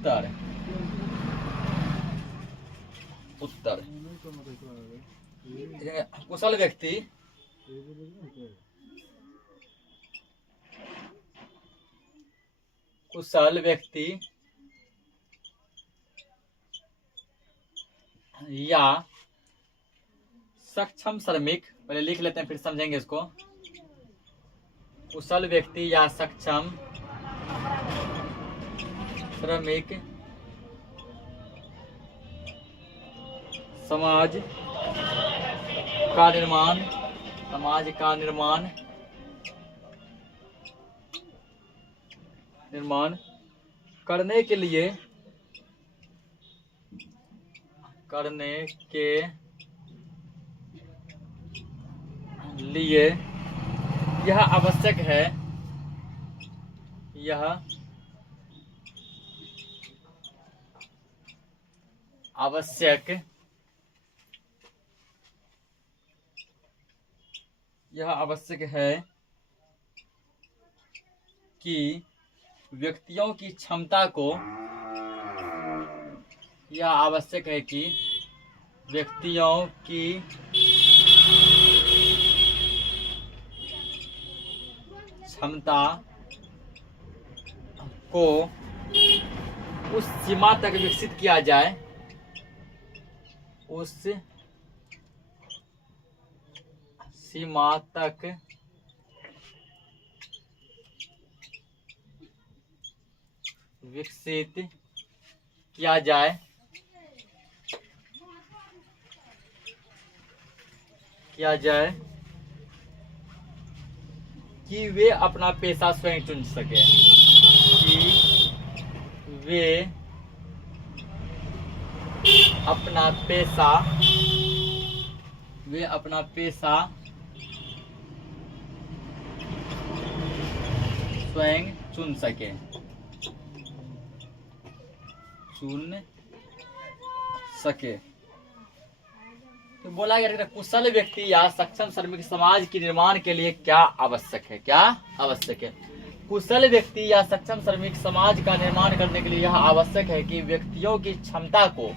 उत्तर। उत्तर। कुशल व्यक्ति कुशल व्यक्ति या सक्षम श्रमिक, पहले लिख लेते हैं फिर समझेंगे इसको। कुशल व्यक्ति या सक्षम श्रमिक समाज का निर्माण करने के लिए यह आवश्यक है कि व्यक्तियों की क्षमता को उस सीमा तक विकसित किया जाए कि वे अपना पेशा स्वयं चुन सके। अपना पेशा स्वयं चुन सके। तो बोला गया कुशल व्यक्ति या सक्षम श्रमिक समाज के निर्माण के लिए क्या आवश्यक है। कुशल व्यक्ति या सक्षम श्रमिक समाज का निर्माण करने के लिए यह आवश्यक है कि व्यक्तियों की क्षमता को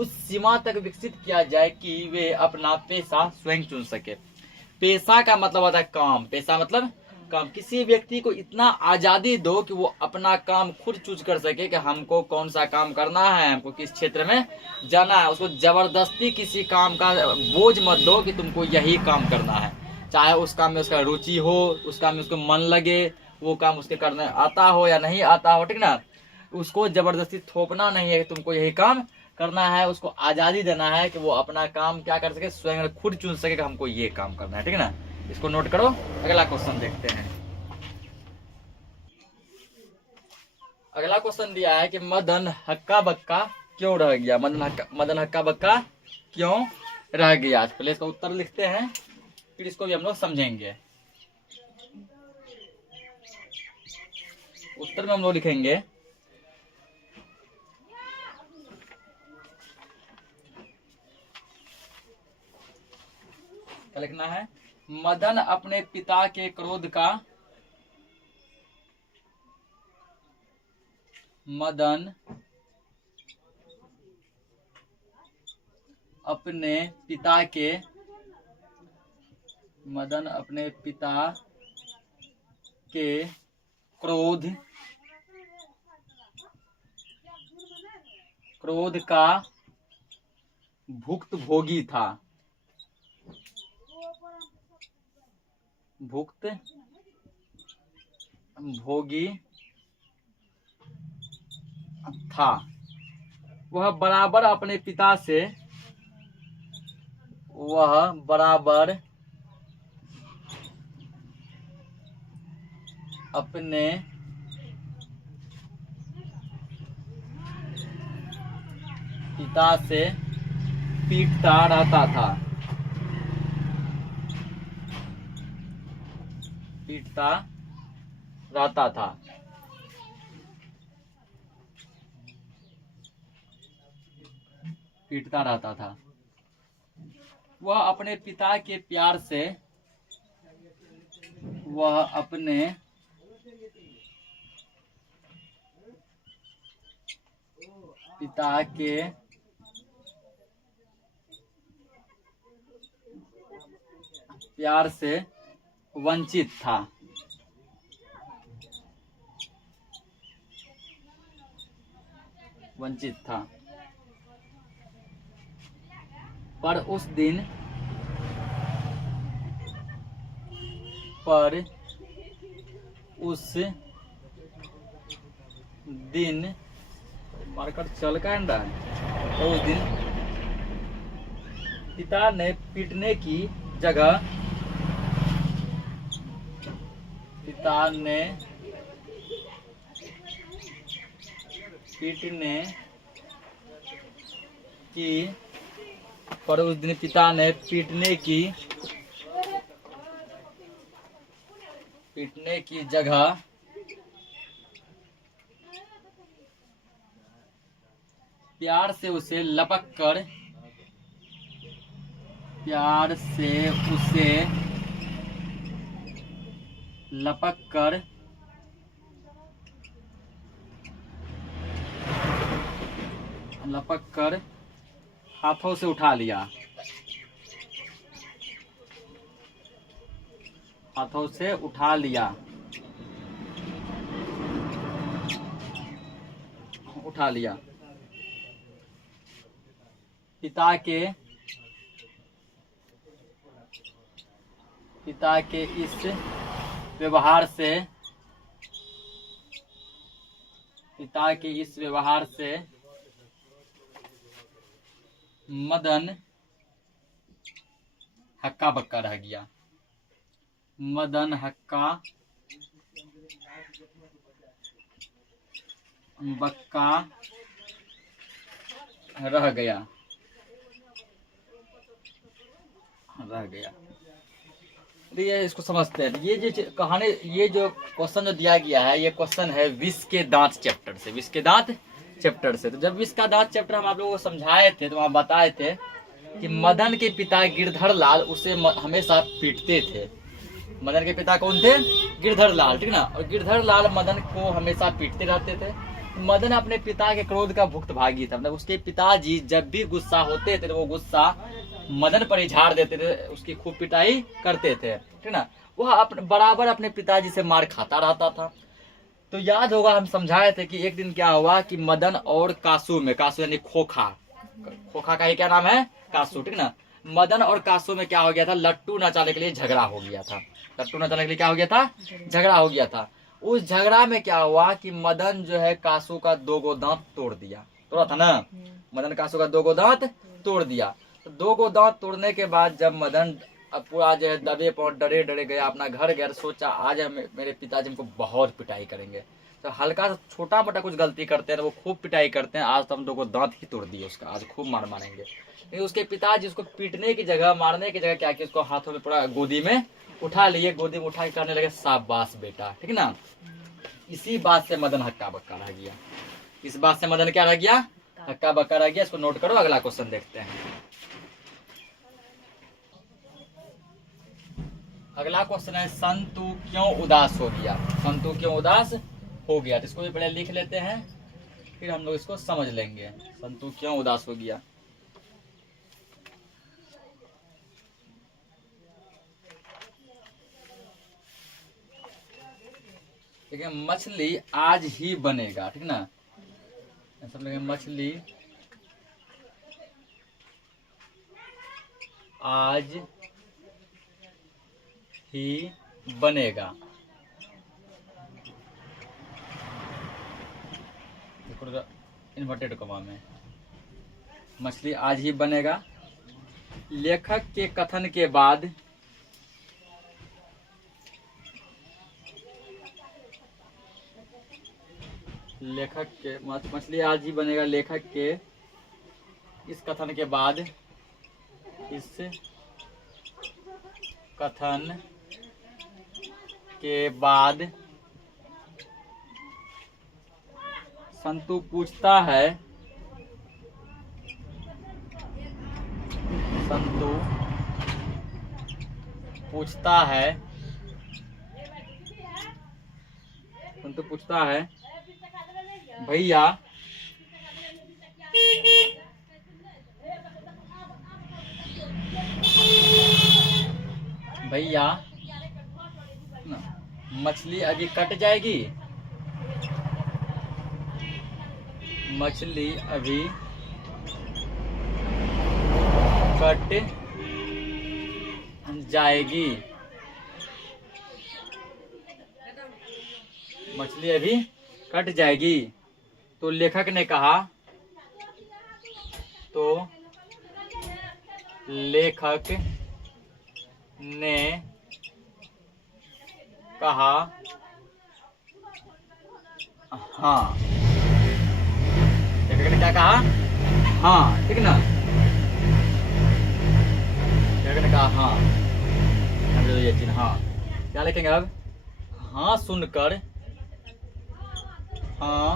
उस सीमा तक विकसित किया जाए कि वे अपना पेशा स्वयं चुन सके। पेशा का मतलब होता है काम। पेशा मतलब काम। किसी व्यक्ति को इतना आजादी दो कि वो अपना काम खुद चूज कर सके कि हमको कौन सा काम करना है, हमको किस क्षेत्र में जाना है। उसको जबरदस्ती किसी काम का बोझ मत दो कि तुमको यही काम करना है, चाहे उस काम में उसका रुचि हो, उस काम में उसको मन लगे, वो काम उसके करने आता हो या नहीं आता हो, ठीक ना। उसको जबरदस्ती थोपना नहीं है कि तुमको यही काम करना है। उसको आजादी देना है कि वो अपना काम क्या कर सके, स्वयं खुद चुन सके कि हमको ये काम करना है, ठीक है ना। इसको नोट करो। अगला क्वेश्चन देखते हैं। अगला क्वेश्चन दिया है कि मदन हक्का बक्का क्यों रह गया। मदन हक्का बक्का क्यों रह गया। पहले इसका उत्तर लिखते हैं, फिर इसको भी हम लोग समझेंगे। उत्तर में हम लोग लिखेंगे क्या लिखना है। मदन अपने पिता के क्रोध का मदन अपने पिता के क्रोध का भुक्तभोगी था। वह बराबर अपने पिता से अपने पिता से पीटता रहता था। वह अपने पिता के प्यार से पिता के प्यार से वंचित था। पर उस दिन मारकर चल का अंडा है। तो उस दिन पिता ने पीटने की जगह पिता ने पीटने की जगह प्यार से उसे लपक कर हाथों से उठा लिया। पिता के इस व्यवहार से मदन हक्का बक्का रह गया। ये इसको समझते हैं। ये जो कहानी, ये जो क्वेश्चन जो दिया गया है, ये क्वेश्चन है विष के दांत चैप्टर से। तो जब विष का दांत चैप्टर हम आप लोगों को समझाए थे तो वहाँ बताए थे कि मदन के पिता गिरधर लाल उसे हमेशा पीटते थे। मदन के पिता कौन थे? गिरधर लाल, ठीक ना। और गिरधर लाल मदन को हमेशा पीटते रहते थे। मदन अपने पिता के क्रोध का भुक्तभागी था। मतलब उसके पिताजी जब भी गुस्सा होते थे तो वो गुस्सा मदन पर ही झाड़ देते थे, उसकी खूब पिटाई करते थे, ठीक ना। वह बराबर अपने पिताजी से मार खाता रहता था। तो याद होगा हम समझाए थे कि एक दिन क्या हुआ कि मदन और कासू यानी खोखा का ही क्या नाम है? कासू, ठीक ना। मदन और कासू में क्या हो गया था? लट्टू नचाने के लिए झगड़ा हो गया था। उस झगड़ा में क्या हुआ कि मदन जो है कासू का 2 दांत तोड़ा था ना। मदन कासू का 2 दांत तोड़ दिया। तो 2 दांत तोड़ने के बाद जब मदन पूरा जो है दबे पांव डरे गया, अपना घर गया, सोचा आज मेरे पिताजी हमको बहुत पिटाई करेंगे। तो हल्का सा छोटा मोटा कुछ गलती करते हैं वो खूब पिटाई करते हैं। आज तो हम 2 दांत ही तोड़ दिए उसका, आज खूब मार मारेंगे। लेकिन उसके पिताजी उसको पीटने की जगह, मारने की जगह क्या किया, उसको हाथों में पूरा गोदी में उठा लिए। गोदी में उठा के कहने लगे शाबाश बेटा, ठीक ना। इसी बात से मदन हक्का बक्का रह गया। इस बात से मदन क्या रह गया? हक्का बक्का रह गया। इसको नोट करो, अगला क्वेश्चन देखते हैं। अगला क्वेश्चन है संतु क्यों उदास हो गया? तो इसको भी पहले लिख लेते हैं, फिर हम लोग इसको समझ लेंगे। संतु क्यों उदास हो गया? ठीक है, मछली आज ही बनेगा, ठीक ना। सब लोग मछली आज ही बनेगा। इन्वर्टेड कॉमा में मछली आज ही बनेगा। लेखक के कथन के बाद मछली आज ही बनेगा। लेखक के इस कथन के बाद संतु पूछता है भैया भैया ना, मछली अभी कट जाएगी, मछली अभी कट जाएगी, मछली अभी कट जाएगी। तो लेखक ने कहा, तो लेखक ने कहा हाँ, लेखक ने क्या कहा, हाँ, ठीक ना, लेखक ने कहा हाँ, समझो ये चीज, हाँ क्या लिखेंगे अब, हाँ सुनकर, हाँ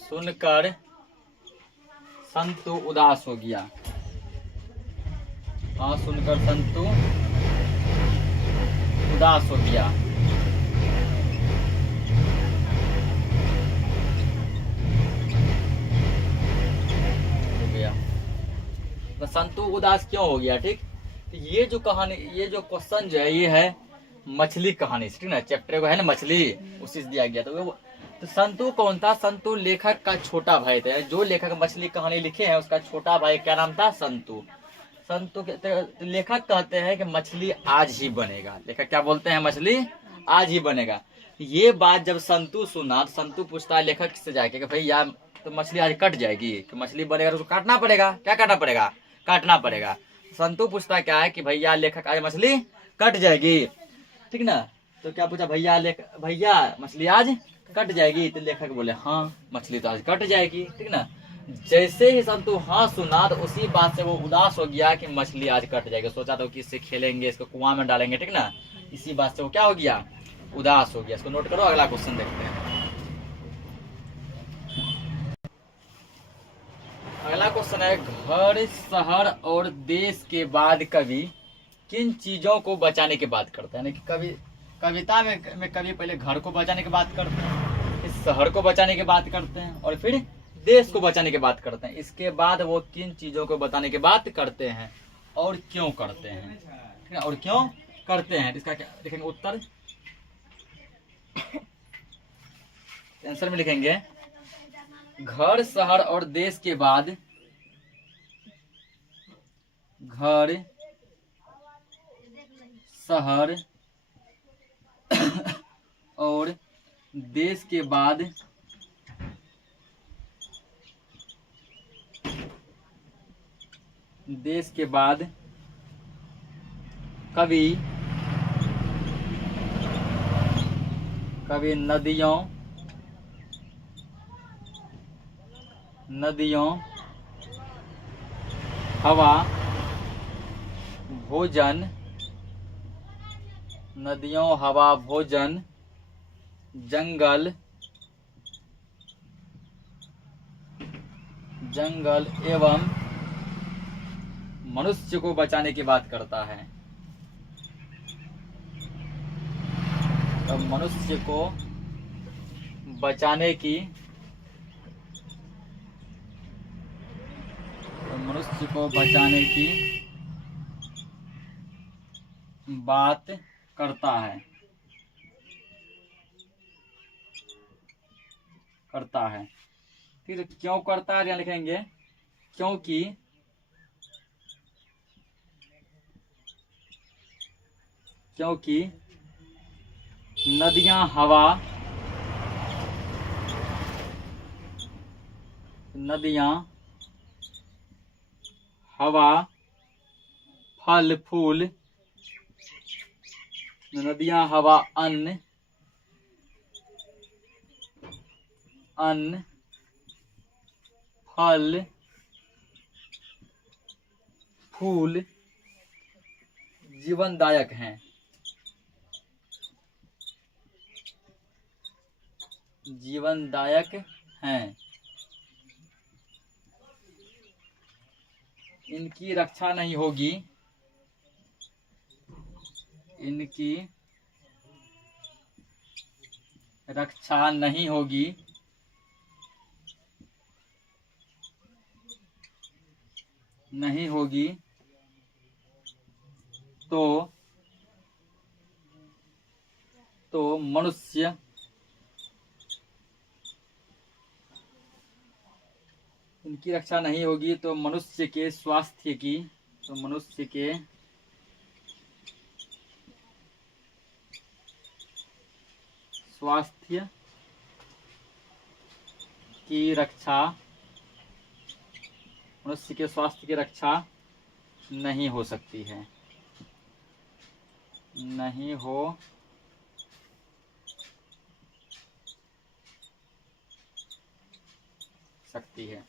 सुनकर संतु उदास हो गया, हाँ सुनकर संतु उदास हो गया। हो गया तो संतु उदास क्यों हो गया, ठीक। तो ये जो कहानी, ये जो क्वेश्चन जो है, ये है मछली कहानी, ठीक ना, चैप्टर को है ना मछली, उसी से दिया गया। तो संतु कौन था, संतु लेखक का छोटा भाई था, जो लेखक मछली कहानी लिखे हैं उसका छोटा भाई क्या नाम था, संतु। संतु तो लेखक कहते हैं कि मछली आज ही बनेगा, लेखक क्या बोलते हैं, मछली आज ही बनेगा। ये बात जब संतु सुना, संतु पूछता है लेखक से जाके कि भाई यार तो मछली आज कट जाएगी, कि मछली बनेगा तो उसको काटना पड़ेगा, क्या काटना पड़ेगा, काटना पड़ेगा। संतु पूछता क्या है कि भैया लेखक आज मछली कट जाएगी, ठीक ना। तो क्या पूछा, भैया मछली आज कट जाएगी, तो लेखक बोले हाँ मछली तो आज कट जाएगी, ठीक ना। जैसे ही संतु हाँ सुना, तो उसी बात से वो उदास हो गया कि मछली आज कट जाएगी। सोचा तो कि इससे खेलेंगे, इसको कुआं में डालेंगे, ठीक ना, इसी बात से वो क्या हो गया, उदास हो गया। इसको नोट करो, अगला क्वेश्चन देखते हैं। अगला क्वेश्चन है, घर शहर और देश के बाद कवि किन चीजों को बचाने की बात करते हैं, यानी कि कवि कविता में कवि पहले घर को बचाने की बात करते हैं, फिर शहर को बचाने की बात करते हैं, और फिर देश को बचाने की बात करते हैं। इसके बाद वो किन चीजों को बताने की बात करते हैं और क्यों करते हैं, ठीक है, और क्यों करते हैं, इसका क्या लिखेंगे उत्तर, आंसर में लिखेंगे घर शहर और देश के बाद, घर शहर और देश के बाद कवि नदियों हवा भोजन, नदियों हवा भोजन, जंगल एवं मनुष्य को बचाने की बात करता है। तो मनुष्य को बचाने की बात करता है। फिर क्यों करता है, लिखेंगे क्योंकि नदियां हवा फल फूल, नदियां हवा अन्न फल फूल जीवनदायक हैं, इनकी रक्षा नहीं होगी, तो मनुष्य इनकी रक्षा नहीं होगी तो मनुष्य के स्वास्थ्य की रक्षा नहीं हो सकती है, नहीं हो सकती है।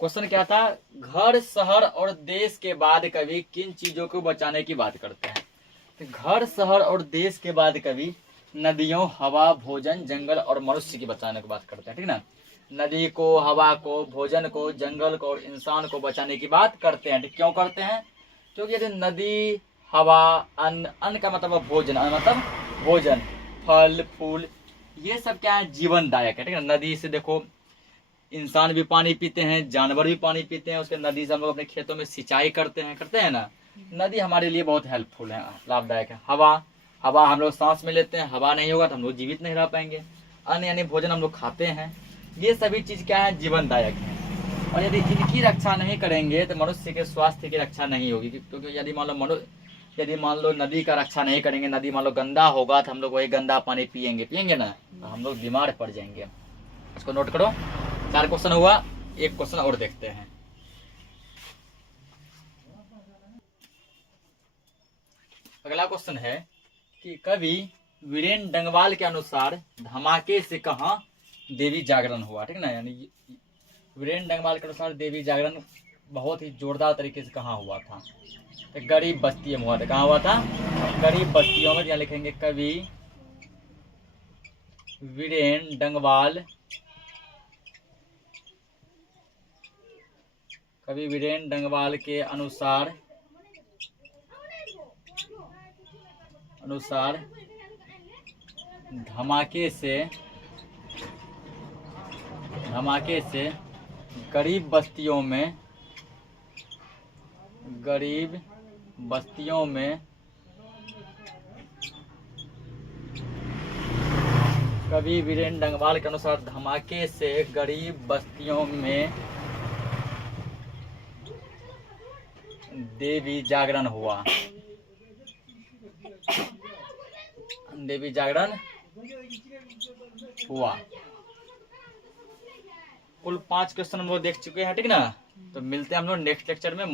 क्वेश्चन क्या था? घर, शहर और देश के बाद कवि किन चीजों को बचाने की बात करते हैं? तो घर, शहर और देश के बाद कवि नदियों, हवा, भोजन, जंगल और मनुष्य की बचाने की बात करते हैं, ठीक ना। नदी को, हवा को, भोजन को, जंगल को और इंसान को बचाने की बात करते हैं। क्यों करते हैं? क्योंकि यदि नदी, हवा, अन्न का मतलब भोजन, अन्न मतलब भोजन, फल फूल, ये सब क्या है? जीवनदायक है, ठीक है। नदी से देखो इंसान भी पानी पीते हैं, जानवर भी पानी पीते हैं, उसके नदी से हम लोग अपने खेतों में सिंचाई करते हैं ना। नदी हमारे लिए बहुत हेल्पफुल है, लाभदायक है। हवा हम लोग सांस में लेते हैं, हवा नहीं होगा तो हम लोग जीवित नहीं रह पाएंगे। अन्न यानी भोजन हम लोग खाते हैं, ये सभी चीज क्या है? जीवनदायक है। और यदि इनकी रक्षा नहीं करेंगे तो मनुष्य के स्वास्थ्य की रक्षा नहीं होगी। क्योंकि यदि मान लो नदी का रक्षा नहीं करेंगे, नदी मान लो गंदा होगा तो हम लोग वही गंदा पानी पियेंगे ना, तो हम लोग बीमार पड़ जाएंगे। इसको नोट करो। 4 क्वेश्चन हुआ, एक क्वेश्चन और देखते हैं। अगला क्वेश्चन है कि कवि वीरेन डंगवाल के अनुसार धमाके से कहाँ देवी जागरण हुआ, ठीक ना। यानी वीरेन डंगवाल के अनुसार देवी जागरण बहुत ही जोरदार तरीके से कहाँ हुआ था? तो गरीब बस्तियों में हुआ था। कहाँ हुआ था? गरीब बस्तियों में। यहाँ लिखेंगे कवि वीरेन डंगवाल के अनुसार धमाके से गरीब बस्तियों में कवि वीरेन डंगवाल के अनुसार धमाके से गरीब बस्तियों में देवी जागरण हुआ। कुल 5 क्वेश्चन हम लोग देख चुके हैं, ठीक ना। तो मिलते हैं हम लोग नेक्स्ट लेक्चर में।